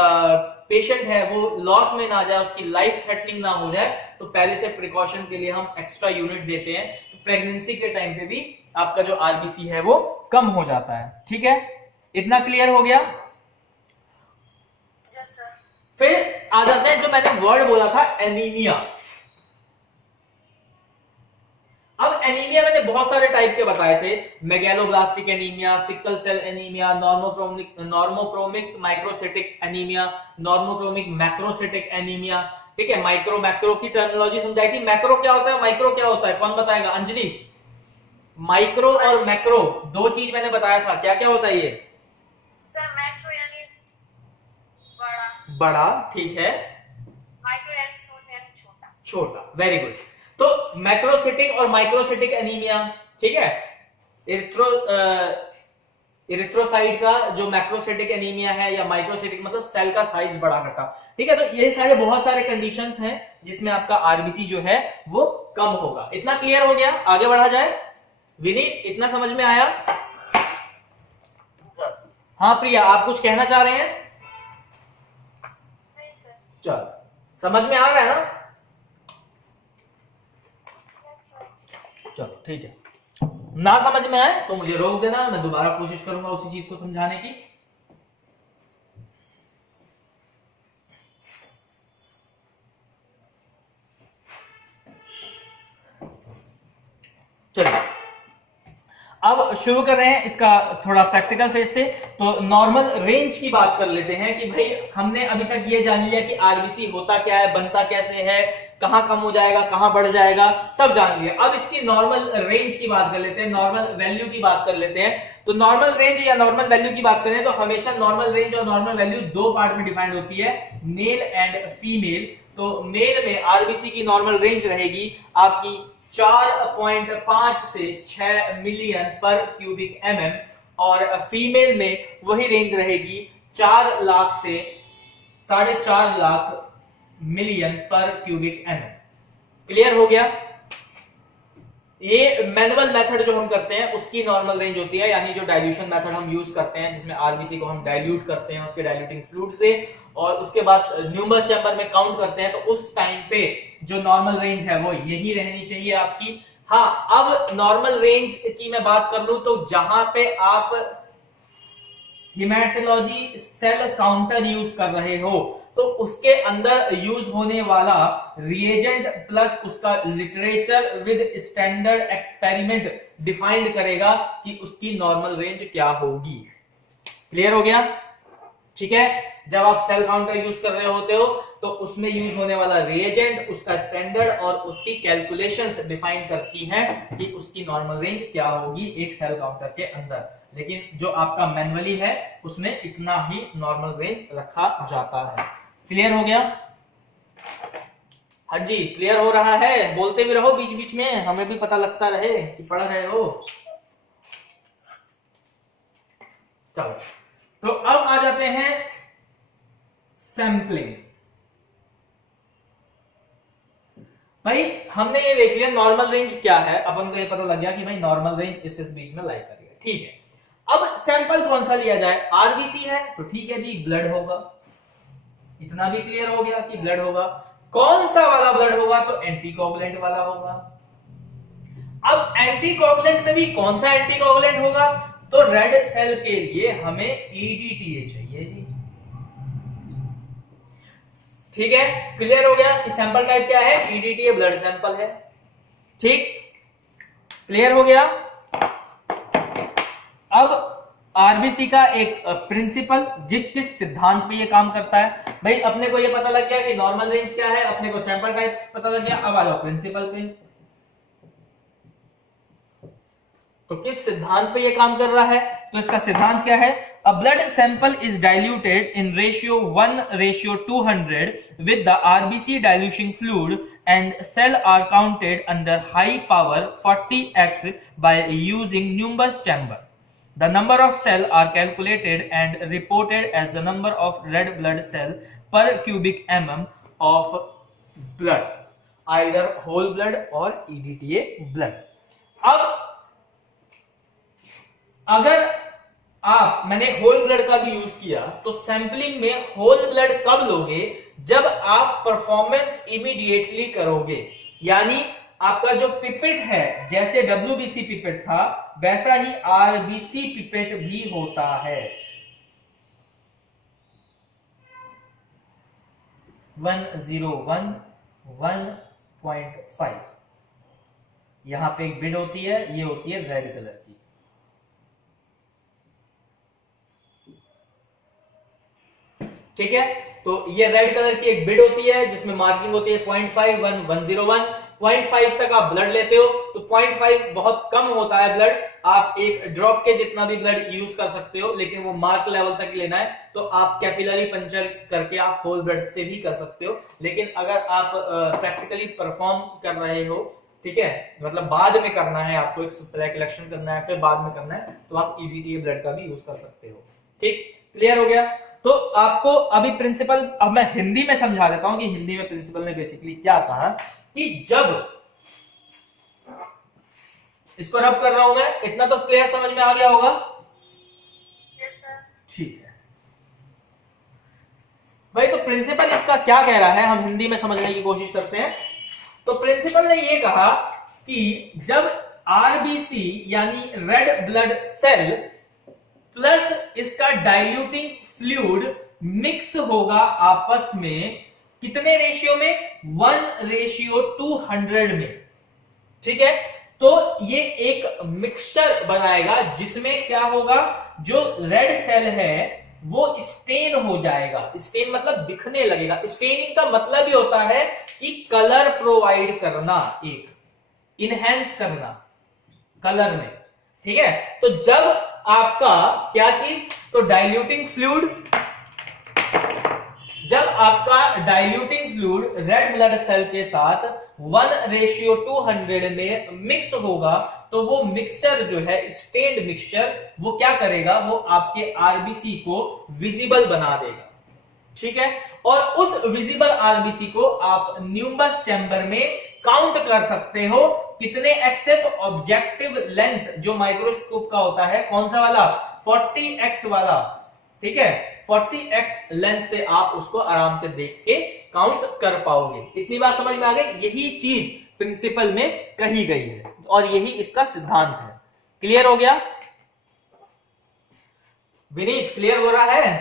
पेशेंट है वो लॉस में ना जाए, उसकी लाइफ थ्रेटनिंग ना हो जाए, तो पहले से प्रिकॉशन के लिए हम एक्स्ट्रा यूनिट देते हैं। तो प्रेगनेंसी के टाइम पे भी आपका जो आरबीसी है वो कम हो जाता है। ठीक है, इतना क्लियर हो गया। Yes sir. फिर आ जाते हैं जो मैंने वर्ड बोला था एनीमिया। अब एनीमिया मैंने बहुत सारे टाइप के बताए थे, megaloblastic anaemia, sickle cell anaemia, normochromic microcytic anaemia, normochromic macrocytic anaemia. ठीक है, माइक्रो मैक्रो की टर्मिनोलॉजी समझाई थी। मैक्रो क्या होता है, माइक्रो क्या होता है, कौन बताएगा? अंजलि, माइक्रो और मैक्रो दो चीज मैंने बताया था, क्या क्या होता है ये? सर मैक्रो यानी बड़ा, बड़ा, ठीक है, माइक्रो यानी सूक्ष्म यानी छोटा। छोटा, वेरी गुड। तो मैक्रोसिटिक और माइक्रोसिटिक एनीमिया, ठीक है, इरिथ्रोसाइट का जो मैक्रोसिटिक एनीमिया है या माइक्रोसिटिक मतलब सेल का साइज बड़ा घटा। ठीक है, तो ये सारे बहुत सारे कंडीशंस हैं जिसमें आपका आरबीसी जो है वो कम होगा। इतना क्लियर हो गया, आगे बढ़ा जाए। विनीत, इतना समझ में आया? हाँ प्रिया, आप कुछ कहना चाह रहे हैं? नहीं सर। चलो, समझ में आ रहा है ना? चलो ठीक है, ना समझ में आए तो मुझे रोक देना, मैं दोबारा कोशिश करूंगा उसी चीज को समझाने की। चलिए, अब शुरू कर रहे हैं इसका थोड़ा प्रैक्टिकल फेज से। तो नॉर्मल रेंज की बात कर लेते हैं कि भाई हमने अभी तक ये जान लिया कि आरबीसी होता क्या है, बनता कैसे है, कहां कम हो जाएगा, कहां बढ़ जाएगा, सब जान लिया। अब इसकी नॉर्मल रेंज की बात कर लेते हैं, नॉर्मल वैल्यू की बात कर लेते हैं। तो नॉर्मल रेंज या नॉर्मल वैल्यू की बात करें तो हमेशा नॉर्मल रेंज और नॉर्मल वैल्यू दो पार्ट में डिफाइंड होती है, मेल एंड फीमेल। तो मेल में आरबीसी की नॉर्मल रेंज रहेगी आपकी 4.5 से 6 मिलियन पर क्यूबिक एमएम, और फीमेल में वही रेंज रहेगी 4 लाख से 4.5 लाख मिलियन पर क्यूबिक एमएम। क्लियर हो गया? ये मैनुअल मेथड जो हम करते हैं उसकी नॉर्मल रेंज होती है, यानी जो डाइल्यूशन मेथड हम यूज करते हैं जिसमें आरबीसी को हम डाइल्यूट करते हैं उसके डाइल्यूटिंग फ्लूइड से, और उसके बाद न्यूमर चैम्बर में काउंट करते हैं, तो उस टाइम पे जो नॉर्मल रेंज है वो यही रहनी चाहिए आपकी। हाँ, अब नॉर्मल रेंज की मैं बात कर लूं तो जहां पे आप हिमेटोलॉजी सेल काउंटर यूज कर रहे हो तो उसके अंदर यूज होने वाला रिएजेंट प्लस उसका literature with standard experiment defined करेगा कि उसकी नॉर्मल रेंज क्या होगी। क्लियर हो गया? ठीक है, जब आप सेल काउंटर यूज कर रहे होते हो तो उसमें यूज होने वाला रिएजेंट, उसका स्टैंडर्ड और उसकी कैलकुलेशंस डिफाइन करती हैं कि उसकी नॉर्मल रेंज क्या होगी एक सेल काउंटर के अंदर। लेकिन जो आपका मैनुअली है उसमें इतना ही नॉर्मल रेंज रखा जाता है। क्लियर हो गया? हाँ जी, क्लियर हो रहा है? बोलते भी रहो बीच बीच में, हमें भी पता लगता रहे कि पढ़ रहे हो। चलो, तो अब आ जाते हैं सैंपलिंग। भाई हमने ये देख लिया नॉर्मल रेंज क्या है, अपन को ये पता लग गया कि भाई नॉर्मल रेंज इस बीच में लाई कर रही है। ठीक है, अब सैंपल कौन सा लिया जाए? आरबीसी है तो ठीक है जी, ब्लड होगा, इतना भी क्लियर हो गया कि ब्लड होगा। कौन सा वाला ब्लड होगा? तो एंटीकोगुलेंट वाला होगा। अब एंटीकोगुलेंट में भी कौन सा एंटीकोगुलेंट होगा? तो रेड सेल के लिए हमें ईडीटीए चाहिए जी। ठीक है, क्लियर हो गया कि सैंपल टाइप क्या है? ईडीटीए ब्लड सैंपल है। ठीक, क्लियर हो गया? अब आरबीसी का एक प्रिंसिपल किस सिद्धांत पे ये काम करता है? भाई अपने को ये पता लग गया कि नॉर्मल रेंज क्या है, अपने को सैंपल टाइप पता लग गया। अब आ जाओ प्रिंसिपल पे। तो किस सिद्धांत पे ये काम कर रहा है? तो इसका सिद्धांत क्या है? A blood sample is diluted in ratio 1:200 with the RBC dilution fluid and cell are counted under high power 40x by using Neubauer chamber. The number of cells are calculated and reported as the number of red blood cell per cubic mm of blood, either whole blood or EDTA blood. अब अगर मैंने whole blood का भी use किया तो sampling में whole blood कब लोगे? जब आप परफॉर्मेंस इमीडिएटली करोगे, यानी आपका जो पिपेट है, जैसे WBC पिपेट था वैसा ही RBC पिपेट भी होता है. 101 1.5 यहां पे एक बिड होती है, ये होती है रेड कलर की. ठीक है, तो ये रेड कलर की एक बिड होती है जिसमें मार्किंग होती है 0.5 101 0.5 तक आप ब्लड लेते हो तो 0.5 बहुत कम होता है ब्लड. आप एक ड्रॉप के जितना भी ब्लड यूज कर सकते हो, लेकिन वो मार्क लेवल तक लेना है तो आप कैपिलरी पंचर करके आप होल ब्लड से भी कर सकते हो. लेकिन अगर आप प्रैक्टिकली परफॉर्म कर रहे हो, ठीक है, मतलब बाद में करना है आपको, एक सप्लाई कलेक्शन करना है फिर बाद में करना है, तो आप EDTA ब्लड का भी यूज कर सकते हो. ठीक, क्लियर हो गया? तो आपको अभी प्रिंसिपल, अब मैं हिंदी में समझा देता हूं कि हिंदी में प्रिंसिपल ने बेसिकली क्या कहा कि जब इसको रब कर रहा हूं मैं, इतना तो क्लियर समझ में आ गया होगा? Yes sir. ठीक है भाई, तो प्रिंसिपल इसका क्या कह रहा है हम हिंदी में समझने की कोशिश करते हैं. तो प्रिंसिपल ने ये कहा कि जब RBC यानी रेड ब्लड सेल प्लस इसका डाइल्यूटिंग फ्लूइड मिक्स होगा आपस में, कितने रेशियो में? 1:200 में. ठीक है, तो ये एक मिक्सचर बनाएगा जिसमें क्या होगा, जो रेड सेल है वो स्टेन हो जाएगा. स्टेन मतलब दिखने लगेगा. स्टेनिंग का मतलब ही होता है कि कलर प्रोवाइड करना, एक इनहेंस करना कलर में. ठीक है, तो जब आपका क्या चीज, तो डाइल्यूटिंग फ्लूइड, जब आपका diluting fluid red blood cell के साथ 1:200 में मिक्स होगा तो वो मिक्सचर जो है, स्टेन्ड मिक्सचर, वो क्या करेगा, वो आपके RBC को विजिबल बना देगा. ठीक है, और उस विजिबल RBC को आप न्यूम्बस चैम्बर में काउंट कर सकते हो. कितने एक्सेप्ट ऑब्जेक्टिव लेंस जो माइक्रोस्कोप का होता है, कौन सा वाला? 40x वाला. ठीक है, 40x लेंस से आप उसको आराम से देख के काउंट कर पाओगे. इतनी बात समझ में आ गई? यही चीज प्रिंसिपल में कही गई है और यही इसका सिद्धांत है. क्लियर हो गया? विनीत, क्लियर हो रहा है?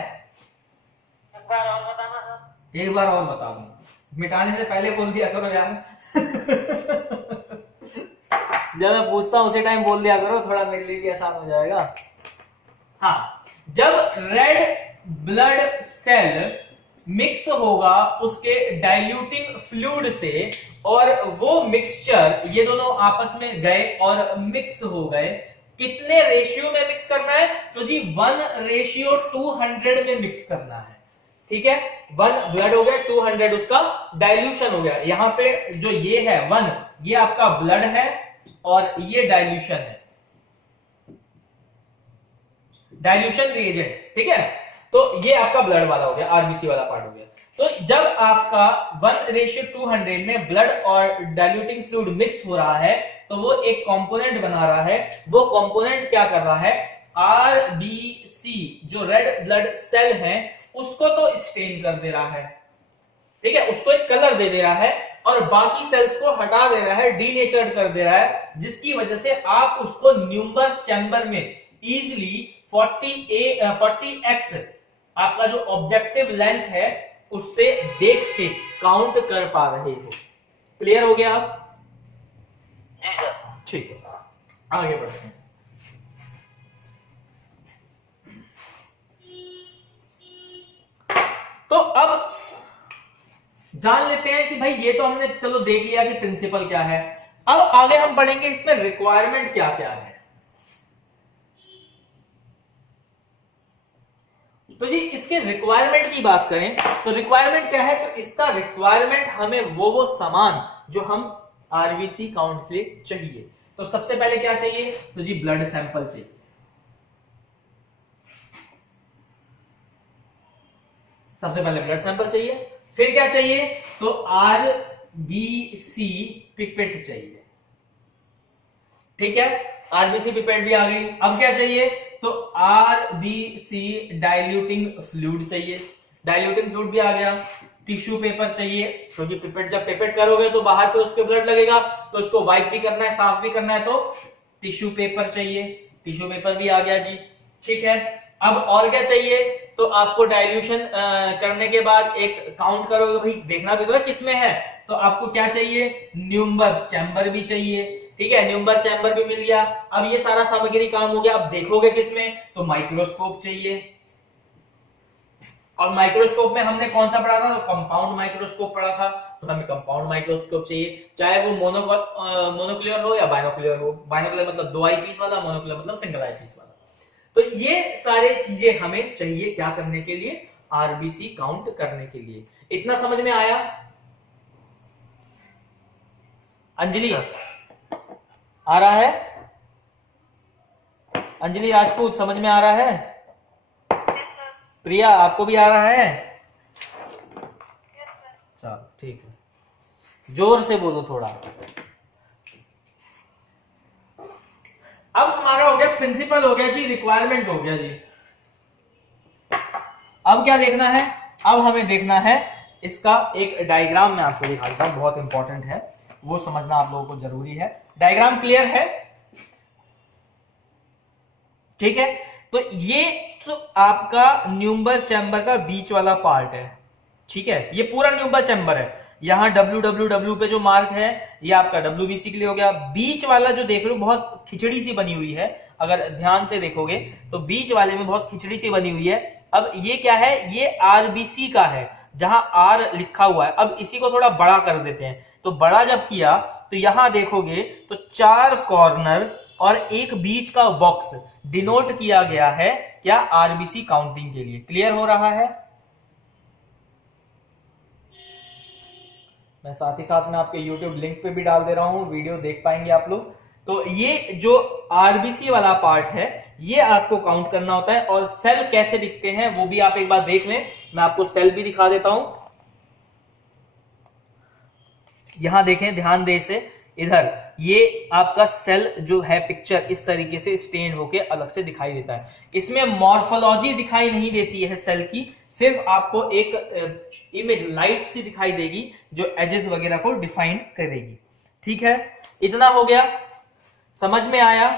एक बार और बताना सर. एक बार और बता दूं, मिटाने से पहले बोल दिया करो यार. जब मैं पूछता हूं उसी टाइम बोल दिया करो, थोड़ा मेरे लिए भी आसान हो जाएगा. हाँ, जब रेड ब्लड सेल मिक्स होगा उसके डाइल्यूटिंग फ्लूइड से और वो मिक्सचर, ये दोनों आपस में गए और मिक्स हो गए, कितने रेशियो में मिक्स करना है? तो जी 1:200 में मिक्स करना है. ठीक है, 1 ब्लड हो गया, 200 उसका डाइल्यूशन हो गया. यहां पे जो ये है 1, ये आपका ब्लड है और ये डाइल्यूशन है, डाइल्यूशन रिएजेंट. ठीक है, तो ये आपका ब्लड वाला हो गया, RBC वाला पार्ट हो गया. तो जब आपका 1:200 में ब्लड और डाइल्यूटिंग फ्लूइड मिक्स हो रहा है तो वो एक कंपोनेंट बना रहा है. वो कंपोनेंट क्या कर रहा है? RBC जो रेड ब्लड सेल है उसको तो स्टेन कर दे रहा है. ठीक है, उसको एक कलर दे दे रहा है और बाकी सेल्स को हटा दे रहा है, डीनेचर्ड कर दे रहा है, जिसकी वजह से आप उसको न्यूम्बस चैम्बर में इजीली 40x आपका जो ऑब्जेक्टिव लेंस है उससे देख के काउंट कर पा रहे हो. क्लियर हो गया आप? जी सर. ठीक है, आगे बढ़ते हैं. तो अब जान लेते हैं कि भाई ये तो हमने चलो देख लिया कि प्रिंसिपल क्या है. अब आगे हम पढ़ेंगे इसमें रिक्वायरमेंट क्या क्या है. तो जी इसके रिक्वायरमेंट की बात करें तो रिक्वायरमेंट क्या है, तो इसका रिक्वायरमेंट हमें वो सामान जो हम आरबीसी काउंट के लिए चाहिए। तो सबसे पहले क्या चाहिए, तो जी ब्लड सैंपल चाहिए। सबसे पहले ब्लड सैंपल चाहिए, फिर क्या चाहिए, तो आरबीसी पिपेट चाहिए। ठीक है, आरबीसी पिपेट भी आ गई। अब क्या चाहिए, तो आरबीसी डाइल्यूटिंग फ्लूइड चाहिए। डाइल्यूटिंग फ्लूइड भी आ गया। टिश्यू पेपर चाहिए, क्योंकि पिपेट जब पिपेट करोगे तो बाहर पे उसके ब्लड लगेगा, तो उसको वाइप भी करना है, साफ भी करना है, तो टिश्यू पेपर चाहिए। टिश्यू पेपर भी आ गया जी। ठीक है, अब और क्या चाहिए, तो आपको डाइल्यूशन करने के बाद एक काउंट करोगे, भाई देखना भी तो है किसमें है, तो आपको क्या चाहिए, न्यूम्बर चैम्बर भी चाहिए। ठीक है, न्यूम्बर चैम्बर भी मिल गया। अब ये सारा सामग्री काम हो गया। अब देखोगे किसमें, तो माइक्रोस्कोप चाहिए। और माइक्रोस्कोप में हमने कौन सा पढ़ा था, तो कंपाउंड माइक्रोस्कोप पढ़ा था, तो हमें कंपाउंड माइक्रोस्कोप चाहिए, चाहे वो मोनोक्यूलर हो या बाइनोक्यूलर हो। बाइनोक्यूलर मतलब 2 आई पीस वाला, मोनोक्यूलर मतलब सिंगल आई पीस वाला। तो ये सारे चीजें हमें चाहिए क्या करने के लिए, आरबीसी काउंट करने के लिए। इतना समझ में आया? अंजलि आ रहा है? अंजलि राजपूत समझ में आ रहा है? प्रिया आपको भी आ रहा है? चलो ठीक है, जोर से बोलो थोड़ा। अब हमारा हो गया प्रिंसिपल, हो गया जी, रिक्वायरमेंट हो गया जी। अब क्या देखना है, अब हमें देखना है इसका एक डायग्राम मैं आपको दिखाता हूं, बहुत इंपॉर्टेंट है, वो समझना आप लोगों को जरूरी है। डायग्राम क्लियर है? ठीक है, तो ये तो आपका न्यूम्बर चैम्बर का बीच वाला पार्ट है। ठीक है, ये पूरा न्यूम्बर चैम्बर है। यहां WWW पे जो मार्क है ये आपका WBC के लिए हो गया। बीच वाला जो देख रहे हो बहुत खिचड़ी सी बनी हुई है, अगर ध्यान से देखोगे तो बीच वाले में बहुत खिचड़ी सी बनी हुई है। अब ये क्या है, ये आरबीसी का है, जहां आर लिखा हुआ है। अब इसी को थोड़ा बड़ा कर देते हैं, तो बड़ा जब किया तो यहां देखोगे तो 4 कॉर्नर और एक बीच का बॉक्स डिनोट किया गया है क्या, आरबीसी काउंटिंग के लिए। क्लियर हो रहा है? मैं साथ ही साथ में आपके YouTube लिंक पे भी डाल दे रहा हूं, वीडियो देख पाएंगे आप लोग। तो ये जो आरबीसी वाला पार्ट है ये आपको काउंट करना होता है। और सेल कैसे दिखते हैं वो भी आप एक बार देख लें, मैं आपको सेल भी दिखा देता हूं। यहां देखें, ध्यान दे से, इधर ये आपका सेल जो है पिक्चर इस तरीके से स्टेन होके अलग से दिखाई देता है। इसमें मॉर्फोलॉजी दिखाई नहीं देती है सेल की, सिर्फ आपको एक इमेज लाइट सी दिखाई देगी जो एजेस वगैरह को डिफाइन करेगी। ठीक है, इतना हो गया, समझ में आया?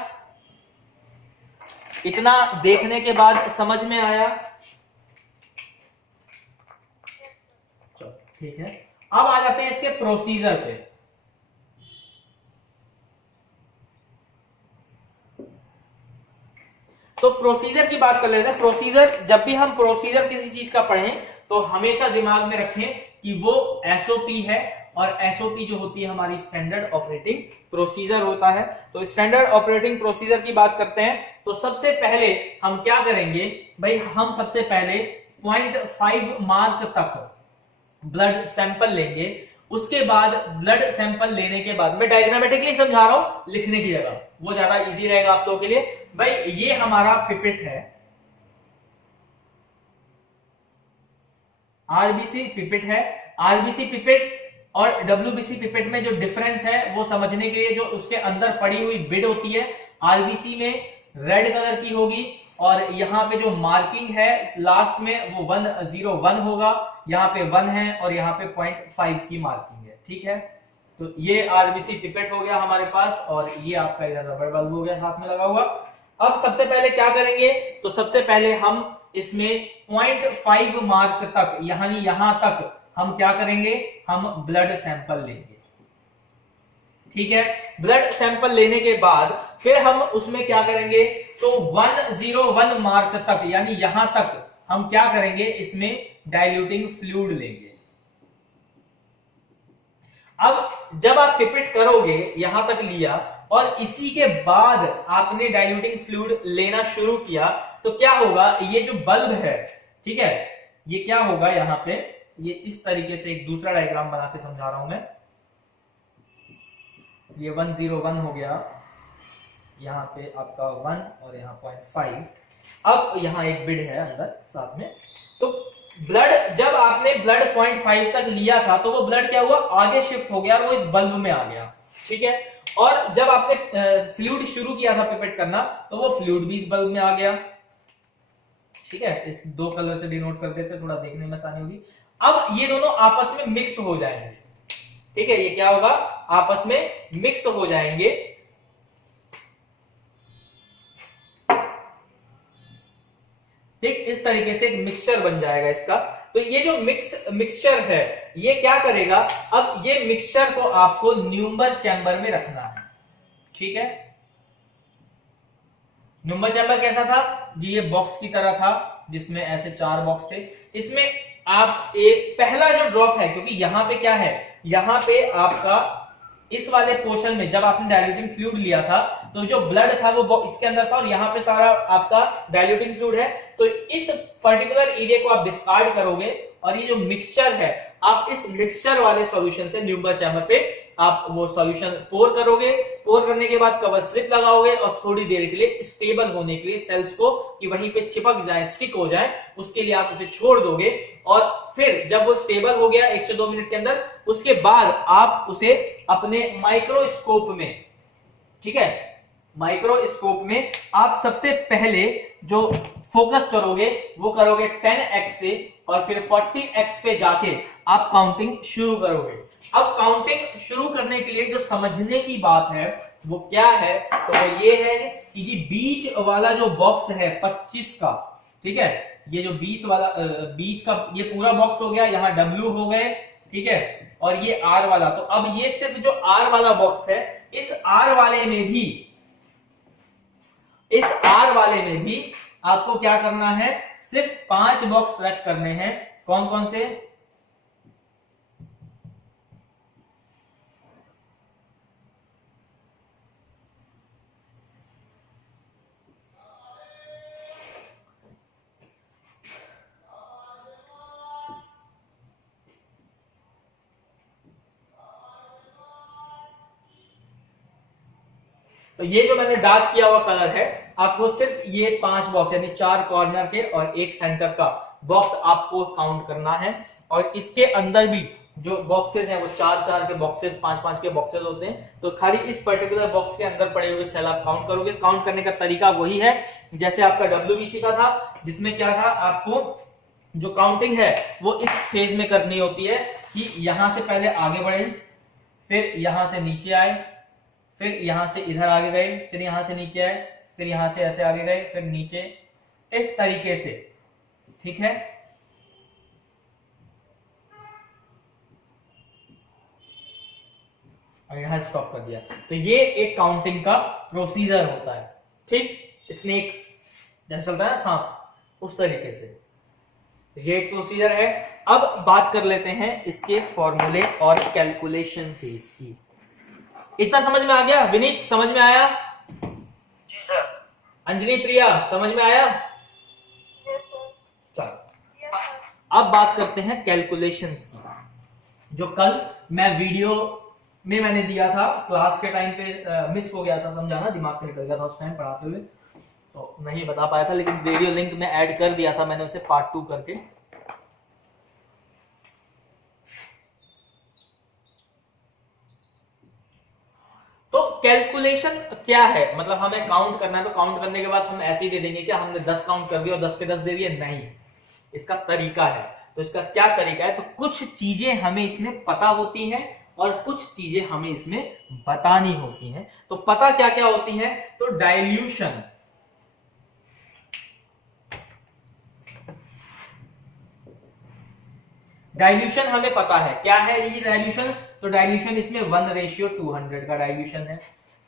इतना देखने के बाद समझ में आया? चलो ठीक है, अब आ जाते हैं इसके प्रोसीजर पे। तो प्रोसीजर की बात कर लेते हैं। प्रोसीजर, जब भी हम प्रोसीजर किसी चीज का पढ़ें तो हमेशा दिमाग में रखें कि वो एसओपी है, और एसओपी जो होती है हमारी स्टैंडर्ड ऑपरेटिंग प्रोसीजर होता है। तो स्टैंडर्ड ऑपरेटिंग प्रोसीजर की बात करते हैं तो सबसे पहले हम क्या करेंगे भाई, हम सबसे पहले 0.5 मार्क तक ब्लड सैंपल लेंगे। उसके बाद ब्लड सैंपल लेने के बाद, मैं डायग्रामेटिकली समझा रहा हूं लिखने की जगह, वो ज्यादा इजी रहेगा आप लोगों के लिए। भाई ये हमारा पिपेट है, आरबीसी पिपेट है। आरबीसी पिपेट और डब्ल्यूबीसी पिपेट में जो डिफरेंस है वो समझने के लिए, जो उसके अंदर पड़ी हुई बिड होती है, आरबीसी में रेड कलर की होगी, और यहाँ पे जो मार्किंग है लास्ट में वो 101 होगा, यहाँ पे 1 है और यहाँ पे 0.5 की मार्किंग है। ठीक है, तो ये आरबीसी पिपेट हो गया हमारे पास, और ये आपका इधर रबर बल्ब हो गया हाथ में लगा हुआ। अब सबसे पहले क्या करेंगे, तो सबसे पहले हम इसमें 0.5 मार्क तक, यानी यहां तक हम क्या करेंगे, हम ब्लड सैंपल लेंगे। ठीक है, ब्लड सैंपल लेने के बाद फिर हम उसमें क्या करेंगे, तो 101 मार्क तक, यानी यहां तक हम क्या करेंगे, इसमें डाइल्यूटिंग फ्लूइड लेंगे। अब जब आप पिपेट करोगे, यहां तक लिया, और इसी के बाद आपने डाइल्यूटिंग फ्लूइड लेना शुरू किया, तो क्या होगा, ये जो बल्ब है ठीक है, ये क्या होगा यहाँ पे, ये इस तरीके से एक दूसरा डायग्राम बना के समझा रहा हूं मैं। ये 101 हो गया, यहाँ पे आपका 1 और यहाँ 0.5। अब यहाँ एक बिड है अंदर साथ में। तो ब्लड, जब आपने ब्लड 0.5 तक लिया था तो वो ब्लड क्या हुआ, आगे शिफ्ट हो गया और वो इस बल्ब में आ गया, ठीक है। और जब आपने फ्लूइड शुरू किया था पिपेट करना तो वो फ्लूइड भी इस बल्ब में आ गया, ठीक है। इस 2 कलर से डिनोट कर देते, थोड़ा देखने में आसानी होगी। अब ये दोनों आपस में मिक्स हो जाएंगे, ठीक है। ये क्या होगा, आपस में मिक्स हो जाएंगे। ठीक, इस तरीके से एक मिक्सचर बन जाएगा इसका। तो ये जो मिक्सचर है ये क्या करेगा, अब ये मिक्सचर को आपको न्यूमर चैम्बर में रखना है, ठीक है। न्यूमर चैम्बर कैसा था, ये बॉक्स की तरह था जिसमें ऐसे 4 बॉक्स थे। इसमें आप एक पहला जो ड्रॉप है, क्योंकि यहां पे क्या है, यहां पे आपका इस वाले पोर्शन में जब आपने डाइल्यूटिंग फ्लूइड लिया था तो जो ब्लड था वो इसके अंदर था और यहाँ पे सारा आपका डाइल्यूटिंग फ्लूइड है। तो इस पर्टिकुलर एरिया को आप डिस्कार्ड करोगे और ये जो मिक्सचर है, आप इस मिक्सचर वाले सॉल्यूशन से न्यूमर चैम्बर पे आप वो सॉल्यूशन पोर करोगे। पोर करने के बाद कवर स्लिप लगाओगे और थोड़ी देर के लिए स्टेबल होने के लिए सेल्स को कि वहीं पे चिपक जाए, स्टिक हो जाए, उसके लिए आप उसे छोड़ दोगे। और फिर जब वो स्टेबल हो गया 1 से 2 मिनट के अंदर, उसके बाद आप उसे अपने माइक्रोस्कोप में, ठीक है, माइक्रोस्कोप में आप सबसे पहले जो फोकस करोगे वो करोगे 10x से और फिर 40x पे जाके आप काउंटिंग शुरू करोगे। अब काउंटिंग शुरू करने के लिए जो समझने की बात है वो क्या है, तो वो ये है कि जी बीच वाला जो बॉक्स है 25 का, ठीक है, ये जो 20 वाला बीच का ये पूरा बॉक्स हो गया, यहाँ W हो गए, ठीक है, और ये R वाला। तो अब ये सिर्फ जो R वाला बॉक्स है, इस R वाले में भी आपको क्या करना है, सिर्फ 5 बॉक्स सेलेक्ट करने हैं। कौन कौन से, तो ये जो मैंने डार्क किया हुआ कलर है, आपको सिर्फ ये 5 बॉक्स यानी 4 कॉर्नर के और 1 सेंटर का बॉक्स आपको काउंट करना है। और इसके अंदर भी जो बॉक्सेस हैं वो 4-4 के बॉक्सेस, 5-5 के बॉक्सेस होते हैं। तो खाली इस पर्टिकुलर बॉक्स के अंदर पड़े हुए सेल आप काउंट करोगे। काउंट करने का तरीका वही है जैसे आपका WBC का था, जिसमें क्या था, आपको जो काउंटिंग है वो इस फेज में करनी होती है कि यहां से पहले आगे बढ़े, फिर यहां से नीचे आए, फिर यहां से इधर आगे गए, फिर यहां से नीचे आए, फिर यहां से ऐसे आगे गए, फिर नीचे, इस तरीके से, ठीक है। और यहां स्टॉप कर दिया। तो ये एक काउंटिंग का प्रोसीजर होता है, ठीक, स्नेक जैसे चलता है ना सांप, उस तरीके से। तो ये एक प्रोसीजर है। अब बात कर लेते हैं इसके फॉर्मूले और कैलकुलेशन से इसकी। इतना समझ में आ गया? विनीत समझ में आया? जी सर। अंजलि, प्रिया समझ में आया? Yes, sir. चलो Yes, sir. अब बात करते हैं कैलकुलेशंस की, जो कल मैं वीडियो में मैंने दिया था, क्लास के टाइम पे मिस हो गया था, समझाना दिमाग से निकल गया था उस टाइम पढ़ाते हुए, तो नहीं बता पाया था, लेकिन वीडियो लिंक में ऐड कर दिया था मैंने उसे पार्ट 2 करके। तो कैलकुलेशन क्या है, मतलब हमें काउंट करना है, तो काउंट करने के बाद हम ऐसे ही दे देंगे क्या हमने 10 काउंट कर दिया और 10 के 10 दे दिए? नहीं, इसका तरीका है। तो इसका क्या तरीका है, तो कुछ चीजें हमें इसमें पता होती हैं और कुछ चीजें हमें इसमें बतानी होती हैं। तो पता क्या क्या होती है, तो डाइल्यूशन, डाइल्यूशन हमें पता है क्या है ये डाइल्यूशन, तो डाइल्यूशन इसमें 1:200 का डाइल्यूशन है,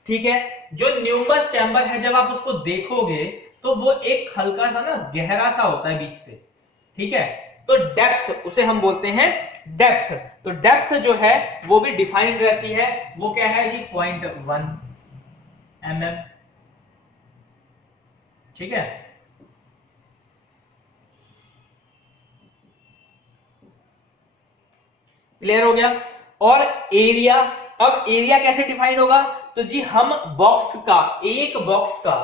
ठीक है। जो न्यूमर चैम्बर है जब आप उसको देखोगे तो वो एक हल्का सा ना गहरा सा होता है बीच से, ठीक है। तो डेप्थ उसे हम बोलते हैं डेप्थ। तो डेप्थ जो है वो भी डिफाइंड रहती है, वो क्या है, ये 0.1 mm, ठीक है। क्लियर हो गया। और एरिया, अब एरिया कैसे डिफाइन होगा, तो जी हम बॉक्स का, एक बॉक्स का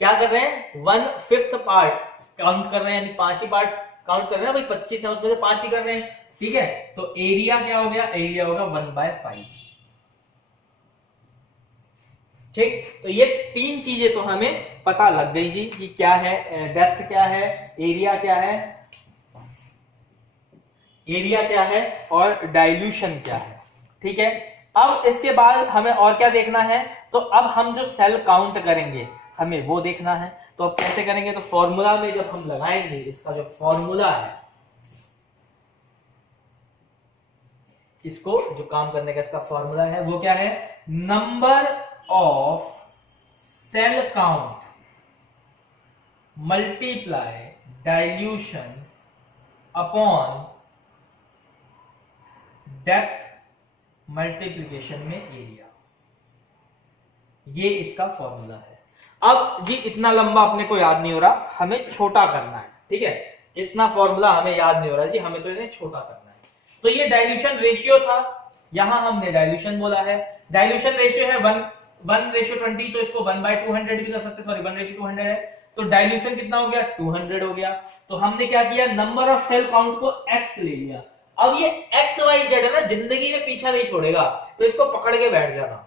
क्या कर रहे हैं, 1/5 पार्ट काउंट कर रहे हैं, यानी 5 ही पार्ट काउंट कर रहे हैं भाई, 25 है उसमें से 5 ही कर रहे हैं, ठीक है। तो एरिया क्या हो गया, एरिया होगा 1/5, ठीक। तो ये 3 चीजें तो हमें पता लग गई जी कि क्या है, डेप्थ क्या है, एरिया क्या है, एरिया क्या है और डाइल्यूशन क्या है, ठीक है। अब इसके बाद हमें और क्या देखना है, तो अब हम जो सेल काउंट करेंगे हमें वो देखना है। तो अब कैसे करेंगे, तो फॉर्मूला में जब हम लगाएंगे, इसका जो फॉर्मूला है, इसको जो काम करने का इसका फॉर्मूला है वो क्या है, number of cell count multiply dilution upon depth multiplication में एरिया, ये इसका फॉर्मूला है। अब जी इतना लंबा अपने को याद नहीं हो रहा, हमें छोटा करना है, ठीक है। इतना फॉर्मूला हमें याद नहीं हो रहा जी, हमें तो इन्हें छोटा करना है। तो ये डाइल्यूशन रेशियो था, यहां हमने डाइल्यूशन बोला है, डाइल्यूशन रेशियो है 1:20, तो इसको 1/200 भी कर सकते, सॉरी 1:200 है। तो डाइल्यूशन कितना हो गया, 200 हो गया। तो हमने क्या किया, नंबर ऑफ सेल काउंट को x ले लिया। अब ये XYZ है ना, जिंदगी में पीछा नहीं छोड़ेगा, तो इसको पकड़ के बैठ जाना।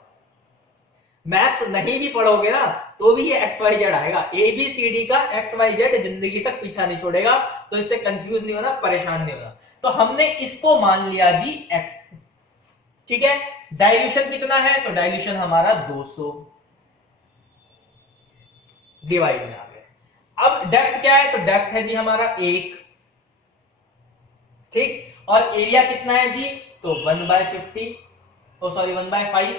मैथ्स नहीं भी पढ़ोगे ना तो भी ये XYZ आएगा, ABCD का XYZ जिंदगी तक पीछा नहीं छोड़ेगा, तो इससे कंफ्यूज नहीं होना, परेशान नहीं होना। तो हमने इसको मान लिया जी x, ठीक है। डाइल्यूशन कितना है, तो डाइल्यूशन हमारा 200 डिवाइड में आ गया। अब डेप्थ क्या है, तो डेप्थ है जी हमारा 1, ठीक। और एरिया कितना है जी, तो 1/50, ओ सॉरी 1/5,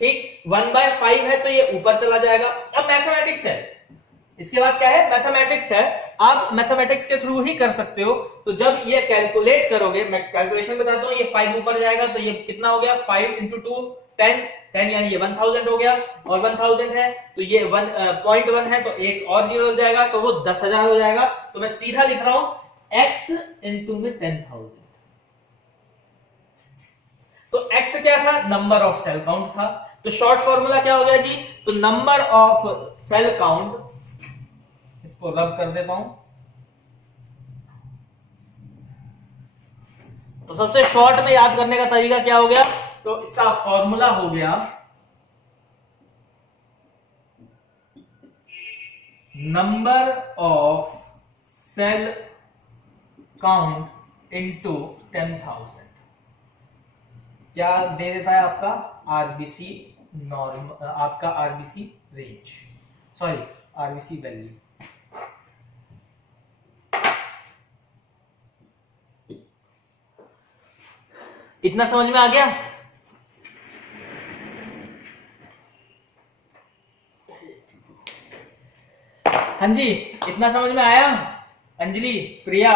ठीक। 1/5 है तो ये ऊपर चला जाएगा। अब मैथमेटिक्स है, इसके बाद क्या है, मैथमेटिक्स है। आप मैथमेटिक्स के थ्रू ही कर सकते हो। तो जब ये कैलकुलेट करोगे, मैं कैलकुलेशन बताता हूं, ये 5 ऊपर जाएगा तो ये कितना हो गया, 5 × 2 10 यानी ये 1000 हो गया, और 1000 है तो ये 1.1 है तो एक और जीरो हो जाएगा, तो वो 10,000 हो जाएगा। तो मैं सीधा लिख रहा हूं x × 10,000। तो x क्या था, नंबर ऑफ सेल काउंट था। तो शॉर्ट फॉर्मूला क्या हो गया जी, तो नंबर ऑफ सेल काउंट, इसको रब कर देता हूं। तो सबसे शॉर्ट में याद करने का तरीका क्या हो गया, तो इसका फॉर्मूला हो गया number of cell count into 10,000। क्या दे देता है आपका आरबीसी नॉर्म, आपका RBC range, sorry RBC value. इतना समझ में आ गया। हाँ जी, इतना समझ में आया। अंजलि, प्रिया,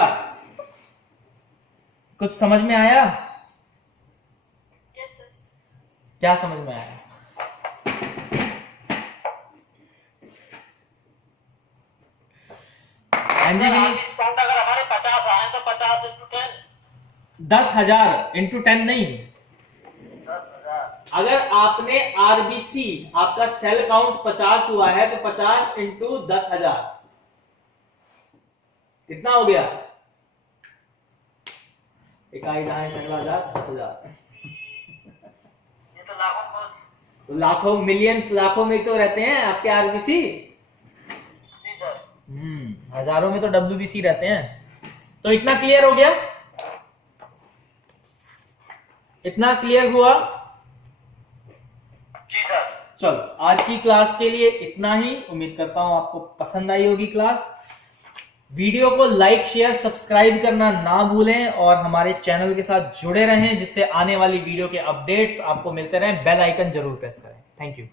कुछ समझ में आया? Yes sir. क्या समझ में आया? अंजलि, अगर हमारे 50 आए तो 50 × 10, 10,000 × 10 नहीं, 10,000। अगर आपने आरबीसी, आपका सेल काउंट 50 हुआ है तो 50 × 10,000 कितना हो गया, इकाई दहाई सैकड़ा हजार 10,000। ये तो लाखों, तो लाखों, मिलियंस, लाखों में तो रहते हैं आपके आरबीसी। जी सर। हजारों में तो डब्ल्यूबीसी रहते हैं। तो इतना क्लियर हो गया, इतना क्लियर हुआ? जी सर। चलो, आज की क्लास के लिए इतना ही। उम्मीद करता हूं आपको पसंद आई होगी क्लास। वीडियो को लाइक, शेयर, सब्सक्राइब करना ना भूलें और हमारे चैनल के साथ जुड़े रहें, जिससे आने वाली वीडियो के अपडेट्स आपको मिलते रहें। बेल आइकन जरूर प्रेस करें। Thank you.